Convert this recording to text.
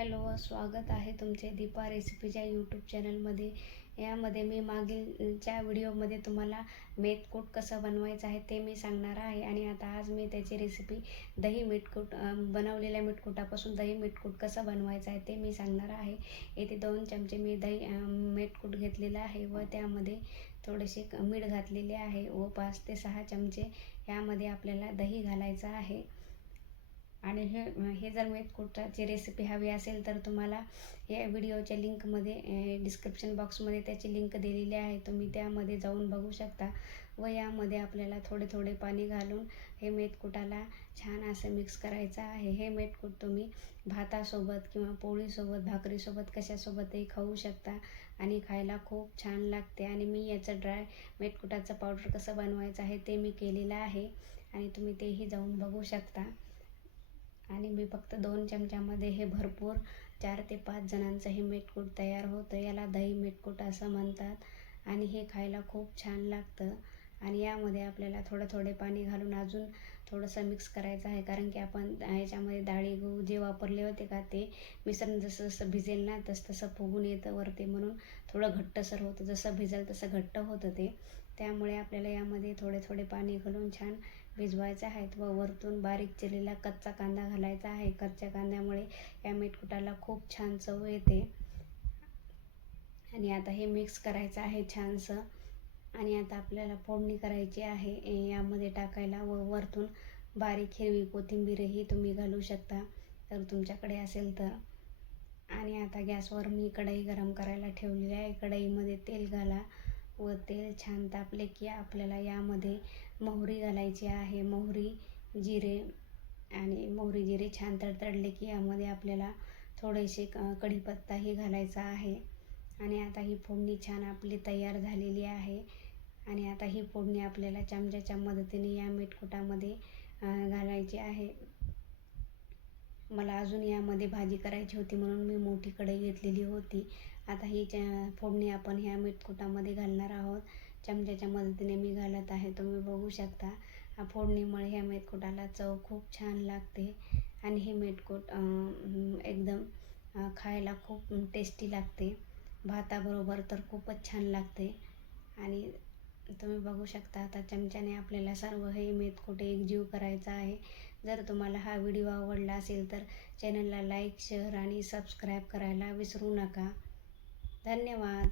Hello स्वागत आहे तुमचे दीपा रेसिपीच्या यूट्यूब चॅनलमध्ये यामध्ये मी मागीलच्या व्हिडिओमध्ये तुम्हाला मेथकूट कसं बनवायचं आहे ते मी सांगणार आहे आणि आता आज मी त्याची रेसिपी दही मीठकूट बनवलेल्या मीठकुटापासून दही मीठकूट कसं बनवायचं आहे ते मी सांगणार आहे. येथे दोन चमचे मी दही मेटकूट मीठकूट घेतलेलं आहे व त्यामध्ये थोडेसे मीठ घातलेले आहे व पाच ते सहा चमचे यामध्ये आपल्याला दही घालायचं आहे. आणि हे हे जर मेथकुटाची रेसिपी हवी असेल तर तुम्हाला या व्हिडिओच्या लिंकमध्ये डिस्क्रिप्शन बॉक्समध्ये त्याची लिंक दिलेली आहे. तुम्ही त्यामध्ये जाऊन बघू शकता व यामध्ये आपल्याला थोडे थोडे पाणी घालून हे मेथकुटाला छान असं मिक्स करायचं आहे. हे मेथकूट तुम्ही भातासोबत किंवा पोळीसोबत भाकरीसोबत कशासोबतही खाऊ शकता आणि खायला खूप छान लागते. आणि मी याचं ड्राय मेथकुटाचं पावडर कसं बनवायचं आहे ते मी केलेलं आहे आणि तुम्ही तेही जाऊन बघू शकता. आणि मी फक्त दोन चमच्यामध्ये हे भरपूर चार ते पाच जणांचं हे मेटकूट तयार होतं. याला दही मेटकूट असं म्हणतात आणि हे खायला खूप छान लागतं. आणि यामध्ये आपल्याला थोडं थोडे पाणी घालून अजून थोडंसं मिक्स करायचं आहे. कारण की आपण याच्यामध्ये डाळी गहू जे वापरले होते का ते मिश्रण जसं जसं भिजेल ना तसं तसं फुगून येतं वरती म्हणून थोडं घट्टसर होतं. जसं भिजेल तसं घट्ट होतं ते. त्यामुळे आपल्याला यामध्ये थोडे थोडे पाणी घालून छान भिजवायचे आहेत व वरतून बारीक चिरलेला कच्चा कांदा घालायचा आहे. कच्च्या कांद्यामुळे या मीठकुटाला खूप छान चव येते. आणि आता हे मिक्स करायचं आहे छानसं. आणि आता आपल्याला फोडणी करायची आहे. यामध्ये टाकायला व वरतून बारीक हिरवी कोथिंबीरही तुम्ही घालू शकता. तर तुमच्याकडे असेल तर. आणि आता गॅसवर मी कढई गरम करायला ठेवलेली आहे. कढईमध्ये तेल घाला. व तेल छान तापले की आपल्याला यामध्ये मोहरी घालायची आहे. मोहरी जिरे आणि मोहरी जिरे छान तडतडले की यामध्ये आपल्याला थोडेसे क कढीपत्ताही घालायचा आहे. आणि आता ही फोडणी छान आपली तयार झालेली आहे. आणि आता ही फोडणी आपल्याला चमच्याच्या मदतीने या मीठकुटामध्ये घालायची आहे. मला अजून यामध्ये भाजी करायची होती म्हणून मी मोठी कढई घेतलेली होती. आता ही च फोडणी आपण ह्या मीठकुटामध्ये घालणार आहोत चमच्याच्या मदतीने मी घालत आहे तुम्ही बघू शकता. हा फोडणीमुळे ह्या मेथकुटाला चव खूप छान लागते आणि हे मेटकूट एकदम खायला खूप टेस्टी लागते. भाताबरोबर तर खूपच छान लागते. आणि तुम्ही बघू शकता आता चमच्याने आपल्याला सर्व हे मेथकूट एकजीव करायचं आहे. जर तुम्हाला हा व्हिडिओ आवडला असेल तर चॅनलला लाईक शेअर आणि सबस्क्राईब करायला विसरू नका. धन्यवाद.